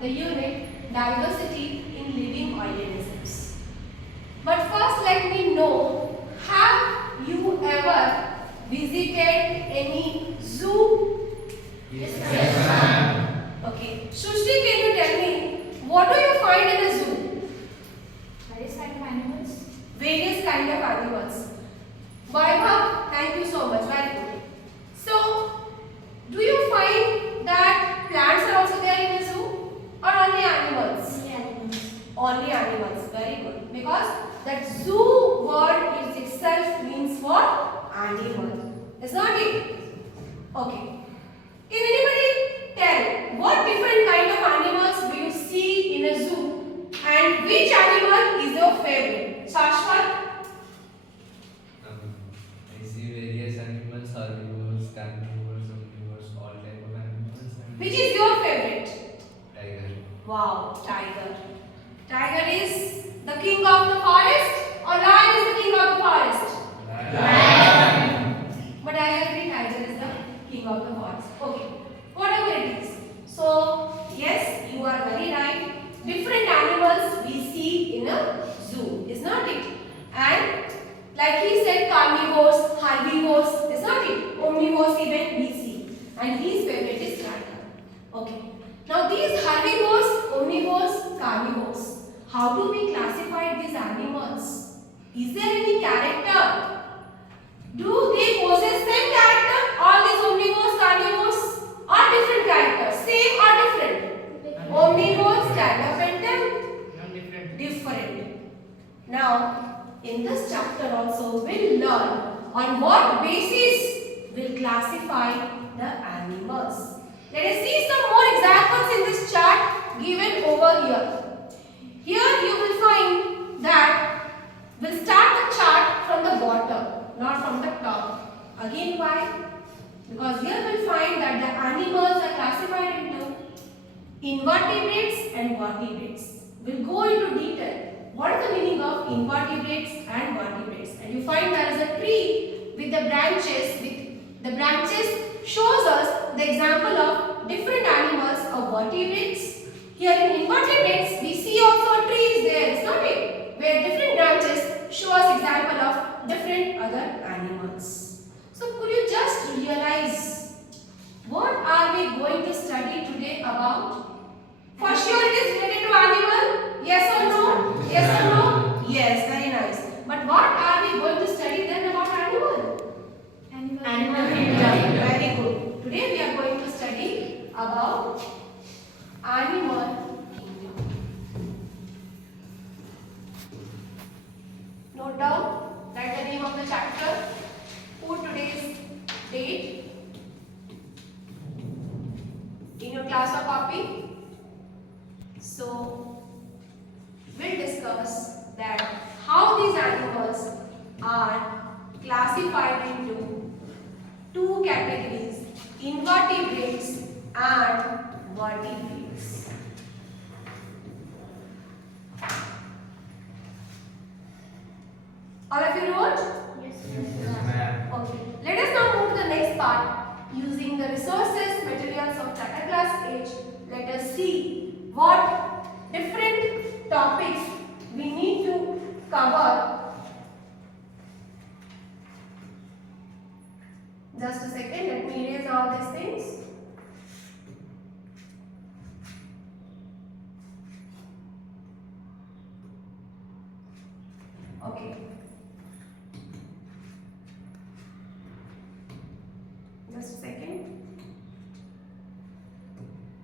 the unit diversity in living organisms. But first let me know, have you ever visited any zoo? Yes, ma'am. Okay. Shushri, can you tell me, what do you find in a zoo? Various kind of animals. Various kind of animals. Vaibhav, thank you so much. Very good. So, do you find that plants are also there in a zoo or only animals? Only animals. Only animals. Very good. Because that zoo word is itself means for animal. Is not it? Okay. Can anybody tell what different kind of animals do you see in a zoo and which animal is your favorite? Shashwat? I see various animals, herbivores, carnivores, omnivores, all type of animals. And Which is your favorite? tiger. Wow, tiger. Tiger is the king of the forest or lion is the king of the forest? Lion. But I agree, tiger is the king of the forest. Okay, whatever it is. So, yes, you are very right. Different animals we see in a zoo, is not it? And like he said, carnivores, herbivores, is not it? Omnivores even we see. And his favorite is tiger. Okay. Now these herbivores, omnivores, carnivores, how do we classify these animals? Is there any character? Do they possess same character? All these omnivores, carnivores are different characters. Same or different? Omnivores, kind of and them different. Now, in this chapter also we'll learn on what basis we'll classify the animals. Let us see some more examples in this chart given over here. Here you will find that we'll start the chart from the bottom, not from the top. Again, why? Because here we'll find that the animals are classified into invertebrates and vertebrates. We'll go into detail. What is the meaning of invertebrates and vertebrates? And you find there is a tree with the branches. The branches shows us the example of different animals of vertebrates. Here in invertebrates, we see also a tree is there, is not it? Where different branches show us example of different other animals. So could you just realize what are we going to study today about? For sure it is related to animal. Yes or no? Yes or no? Yes, very nice. But what are we going to study then about animal? Animal kingdom. Very good. Today we are going to study about animal kingdom. Note down, write the name of the chapter, put today's date in your class or copy. So, we'll discuss that how these animals are classified into two categories, invertebrates and vertebrates. All of you wrote? Yes. Ma'am. Okay. Let us now move to the next part. Using the resources, materials of Tata class H, let us see what different topics we need to cover. Just a second, let me erase all these things. Okay. Just a second.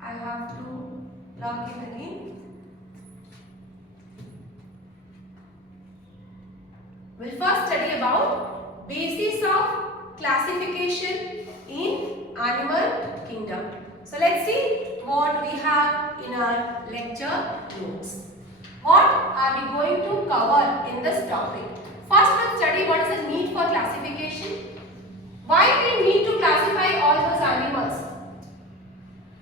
I have to log in again. We'll first study about basis of classification in animal kingdom. So let's see what we have in our lecture notes. What are we going to cover in this topic? First, let's study what is the need for classification. Why we need to classify all those animals?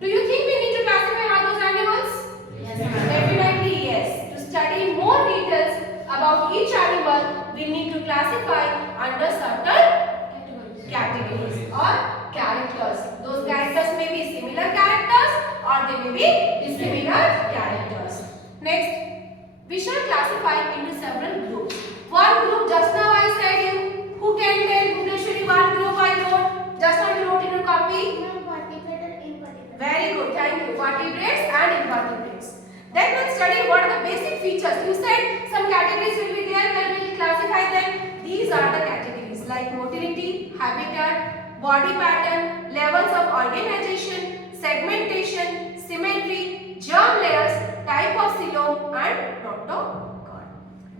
Do you think we need to classify all those animals? Yes. Definitely yes. To study more details about each animal, we need to classify under certain categories or characters. Those characters may be similar characters or they may be similar characters. Next, we shall classify into several groups. One group just now I said you. Who can tell Bhuvneshwari one group I wrote? Just now you wrote in your copy. Vertebrate and invertebrate. Very good, thank you. Vertebrates and invertebrates. Then we'll study what are the basic features. You said some categories will be there where we will classify them. These are the categories like motility, habitat, body pattern, levels of organization, segmentation, symmetry, germ layers, type of coelom and notochord.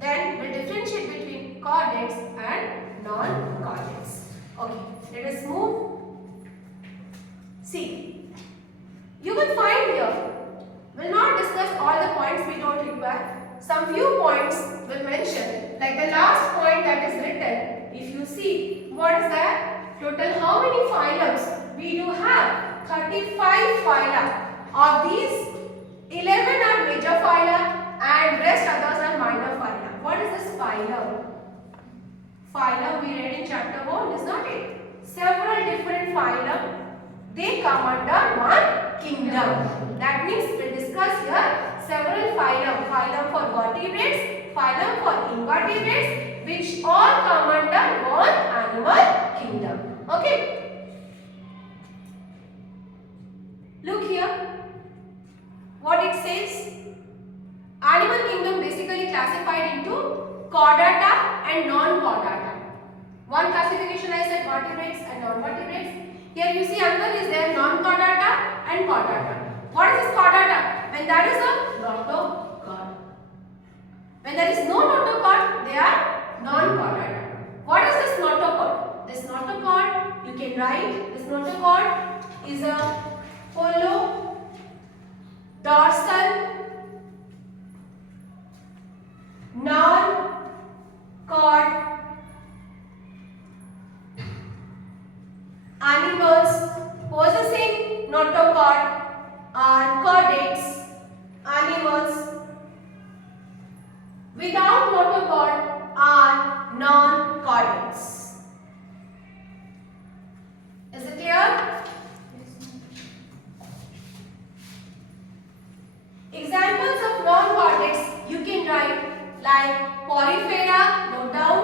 Then we'll differentiate between chordates and non-chordates. Okay, let us move. See, you will find here, we'll not discuss all the points we don't require. Some few points will mention, like the last point that is written. If you see, what is that? Total how many phylums? We do have 35 phyla. Of these, 11 are major phyla and rest others are minor phyla. What is this phylum? Phylum we read in chapter 1, is not it? Several different phylum. They come under one kingdom. That means we discuss here several phylum. Phylum for vertebrates, phylum for invertebrates, which all come under one animal kingdom. Okay? Look here. What it says? Animal kingdom basically classified into chordata and non-chordata. One classification I said vertebrates and non-vertebrates. Here you see another is there non-chordata and chordata. What is this chordata? When there is a notochord. When there is no notochord, they are non-chordata. What is this notochord? This notochord, you can write, this notochord is a holodorsal non-chord animals possessing notochord are chordates. Animals without notochord are non-chordates. Is it clear? Examples of non-chordates you can write like Porifera, note down.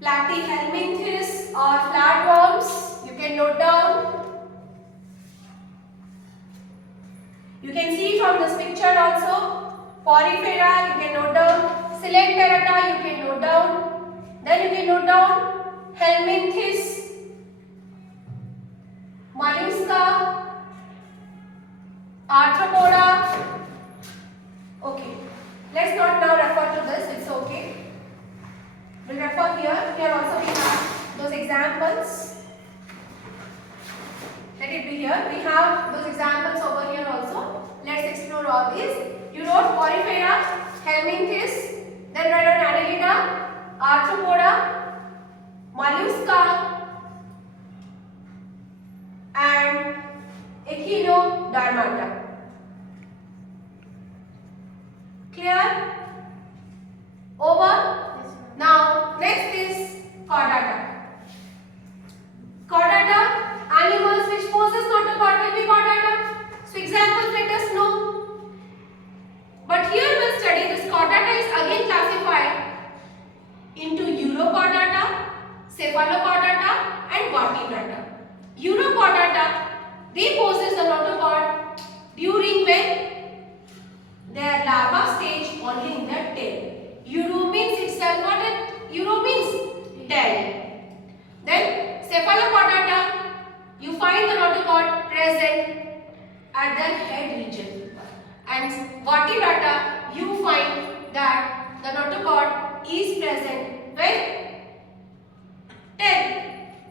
Platyhelminthes or flatworms, you can note down. You can see from this picture also. Porifera, you can note down. Colenterata, you can note down. Then you can note down Helminthes, Mollusca, Arthropoda. Okay, let's not now refer to this, it's okay. We'll refer here. Here also we have those examples. Let it be here. We have those examples over here also. Let's explore all these. You wrote Porifera, Helminthes, then write on Annelida, Arthropoda, Mollusca, and Echinodermata. Clear? Over? Now, next is Chordata. Chordata, animals which possess notochord will be Chordata. So, examples let us know. But here we will study this Chordata is again classified into Urochordata, Cephalochordata and Vertebrata. Urochordata, they possess the notochord during when their larva stage only in their tail. Uro means itself what it? Uro means tail. Then Cephalochordata, you find the notochord present at their head region. And Vertebrata, you find that the notochord is present when tail.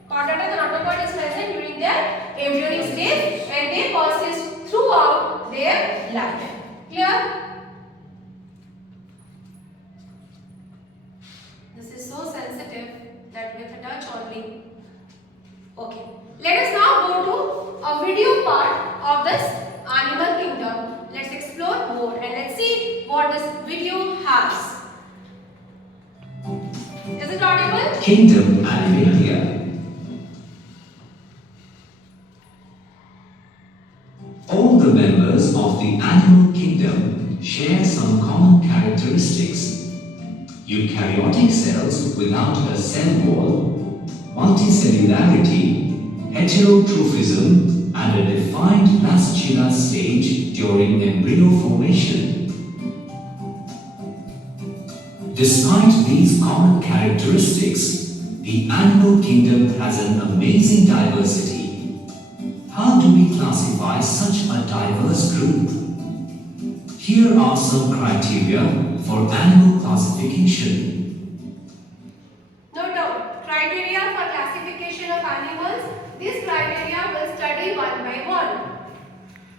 Chordata, the notochord is present during their embryonic stage and they persist throughout their life. Clear? This is so sensitive that with a touch only. Okay. Let us now go to a video part of this animal kingdom. Let's explore more and let's see what this video has. Is it audible? Kingdom Animalia. All the members of the animal kingdom share some common characteristics. Eukaryotic cells without a cell wall, multicellularity, heterotrophism, and a defined blastula stage during embryo formation. Despite these common characteristics, the animal kingdom has an amazing diversity. How do we classify such a diverse group? Here are some criteria for animal classification. Note down criteria for classification of animals. These criteria will study one by one.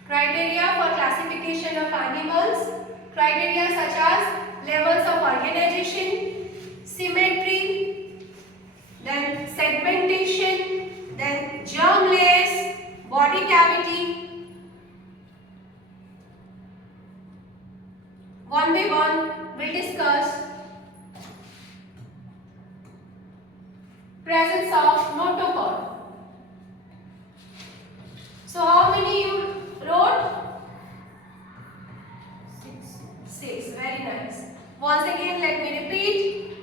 Criteria for classification of animals. Criteria such as levels of organization, symmetry, then segmentation, then germ layers, body cavity. One by one, we'll discuss presence of notochord. So, how many you wrote? 6. Very nice. Once again, let me repeat.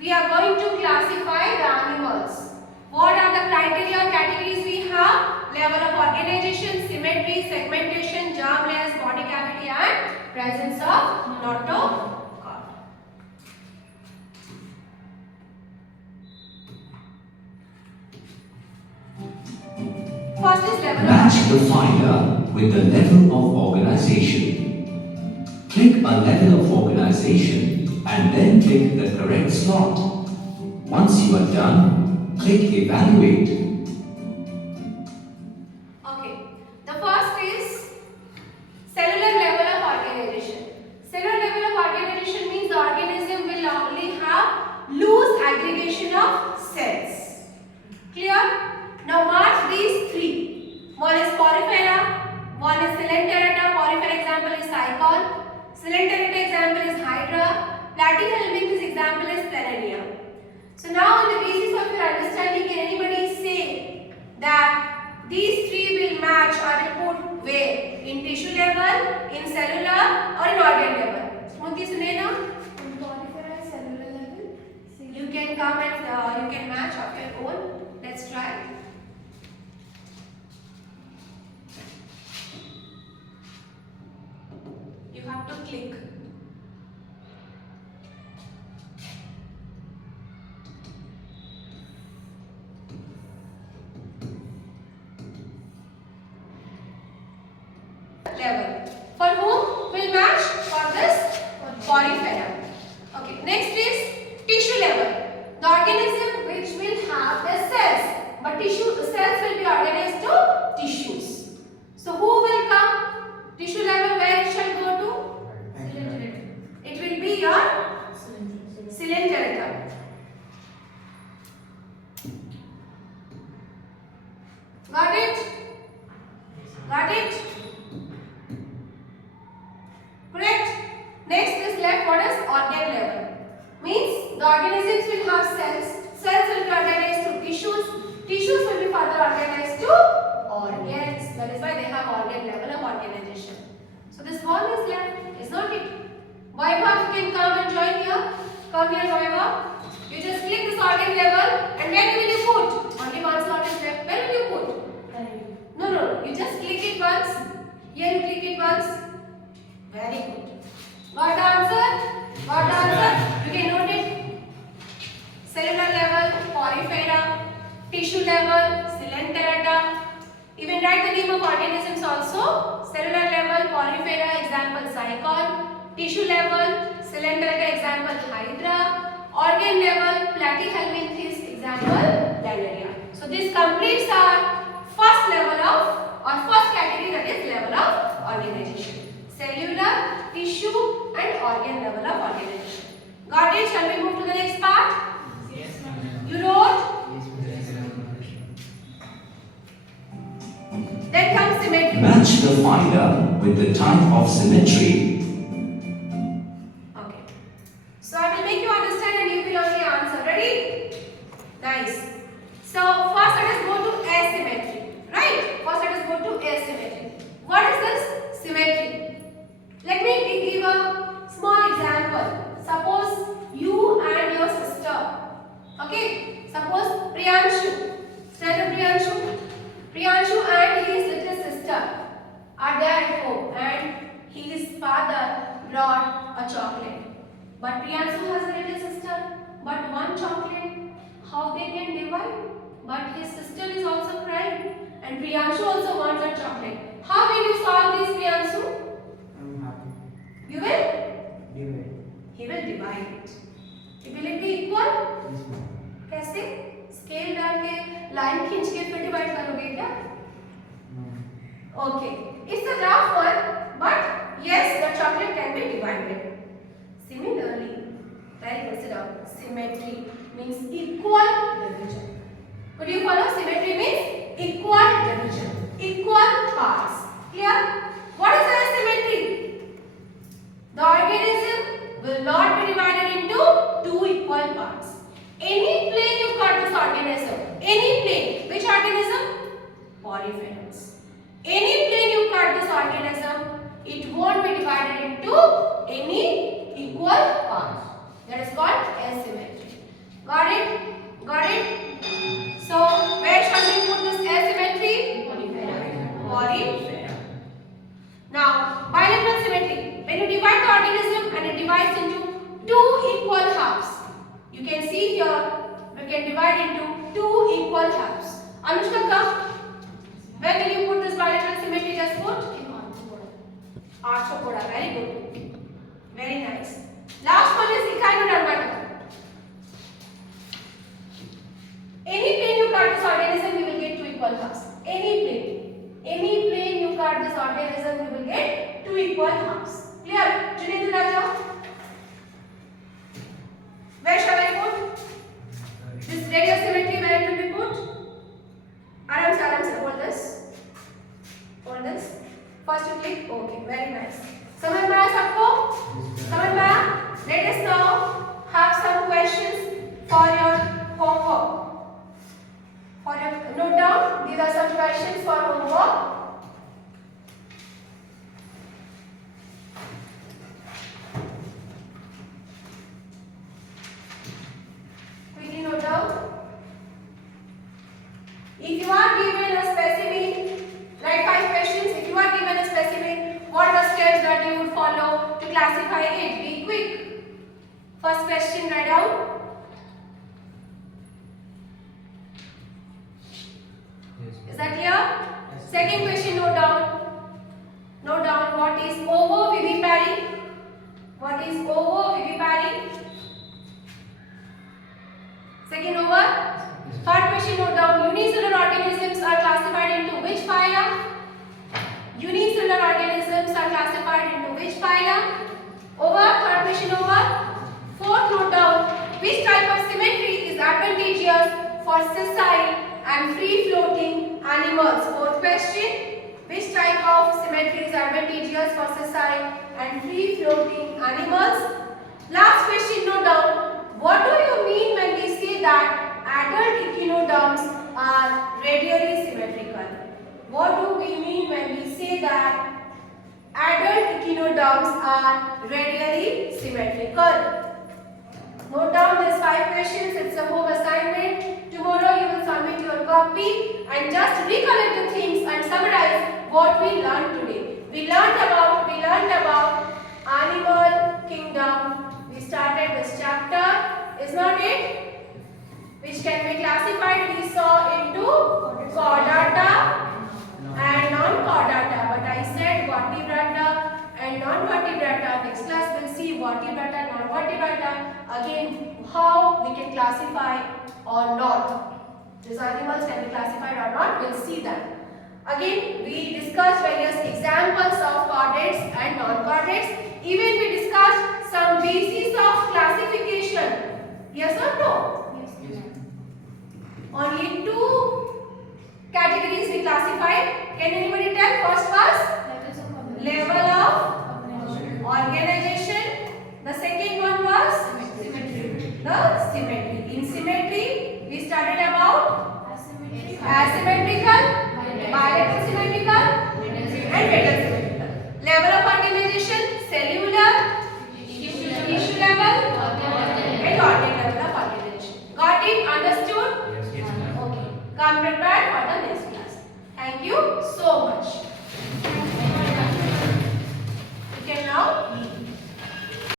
We are going to classify the animals. What are the criteria or categories we have? Level of organization, symmetry, segmentation, germ layers, body cavity, and presence of notochord. First is level Match the of finder with the level of organization. Click a level of organization and then click the correct slot. Once you are done, click Evaluate. Okay. The first is cellular level of organization. Cellular level of organization means the organism will only have loose aggregation of cells. Clear? Now mark these three. One is Porifera, one is Colenterata. Porifera example is Cycon. Colenterata example is Hydra. Platyhelminthes example is Planaria. So now on the basis of your understanding, can anybody say that these three will match or will put where? In tissue level, in cellular or in organ level? Smriti sune na? In Porifera cellular level. You can come and you can match of your own. Let's try. You have to click. Level. For whom will match? For this Porifera. Okay. Next is tissue level. The organism which will have the cells, but cells will be organized to tissues. So who will come? Tissue level, where it shall go to? It will be your Colenterata. Got it? Got it? Correct? Next is left, what is organ level? Means the organisms will have cells. Cells will be organized to tissues. Tissues will be further organized to organs. That is why they have organ level of organization. So this one is left, is not it? Vaibhav, you can come and join here. Come here, Vaibhav. You just click this organ level and where will you put? Only one slot is left. Where will you put? No. You just click it once. Here you click it once. Very good. Got the answer? Got the answer? You can note it. Cellular level, Porifera. Tissue level, Colenterata. Even write the name of organisms also. Cellular level, Porifera, example Cycon. Tissue level, Colenterata, example Hydra. Organ level, Platyhelminthes, example Planaria. So this completes our first level of or first category, that is level of organization. Cellular, tissue and organ level of organization. Got it? Shall we move to the next part? Yes. You wrote? Then comes symmetry. Match the finder with the type of symmetry. Okay. So I will make you understand and you will only answer. Ready? Nice. So first let us go to asymmetry. Right? First let us go to asymmetry. brought a chocolate. But Priyanshu has a little sister. But one chocolate, how they can divide? But his sister is also crying. And Priyanshu also wants a chocolate. How will you solve this, Priyanshu? I'm happy. You will? Divide. He will divide it. It will it be equal? Yes, ma'am. कैसे? Scale डाल के line खींच के फिर divide करोगे क्या? No. Okay. It's a rough one, but yes, the chocolate can be divided. Similarly, very good. Sit down. Symmetry means equal division. Could you follow? Symmetry means equal division, equal parts. Clear? What is the asymmetry? The organism will not be divided into two equal parts. Any plane you cut this organism, any plane, which organism? Poriferans. Any plane you cut this organism, it won't be divided into any equal parts. That is called asymmetry. Got it? Got it? So, where shall we put this asymmetry? Porifera. Now, bilateral symmetry. When you divide the organism and it divides into two equal halves, you can see here, we can divide into two equal halves. Anushka, come. Where will you put this bilateral symmetry? Just put in Arthropoda. Very good. Very nice. Last one is Echinodermata. Any plane you cut this organism, you will get two equal halves. Any plane you cut this organism, you will get two equal halves. Clear? Junaid Raja. Where shall I put? This radial symmetry, where it will be put? Aram se, hold this. Hold this. First you click, okay, very nice. समझ में आया सबको? समझ में आया? Let us now have some questions for your homework. For your note down, these are some questions for homework. Quickly note down. If you are given a specimen, write 5 questions. If you are given a specimen, what are the steps that you would follow to classify it? Be quick. First question, write down. Is that clear? Yes. Second question, note down. Note down what is ovovivipary. What is ovovivipary? Second over. Third question, note down. Unicellular organisms are classified into which phylum? Unicellular organisms are classified into which phylum? Over. Third question over. Fourth, note down. Which type of symmetry is advantageous for sessile and free-floating animals? Fourth question. Which type of symmetry is advantageous for sessile and free-floating animals? Last question, note down. What do you mean when we say that adult echinoderms are radially symmetrical? What do we mean when we say that adult echinoderms are radially symmetrical? Note down these 5 questions. It's a home assignment. Tomorrow you will submit your copy and just recollect the things and summarize what we learned today. We learned about animal kingdom. We started this chapter, is not it? Which can be classified, we saw, into chordata and non-chordata. But I said vertebrata and non-vertebrata. Next class we'll see vertebrata, non-vertebrata. Again, how we can classify or not. These animals can be classified or not. We'll see that. Again, we discussed various examples of chordates and non-chordates. Even we discussed some bases of classification. Yes or no? Yes. Only 2 categories we classified. Can anybody tell? First was level of organization. The second one was the symmetry. In symmetry, we started about asymmetrical, bilateral symmetrical, and radial symmetrical. Level of organization: cellular, tissue level, and organic level of organization. Got it? Understood? Yes, ma'am. Okay. Come prepared for the next class. Thank you so much.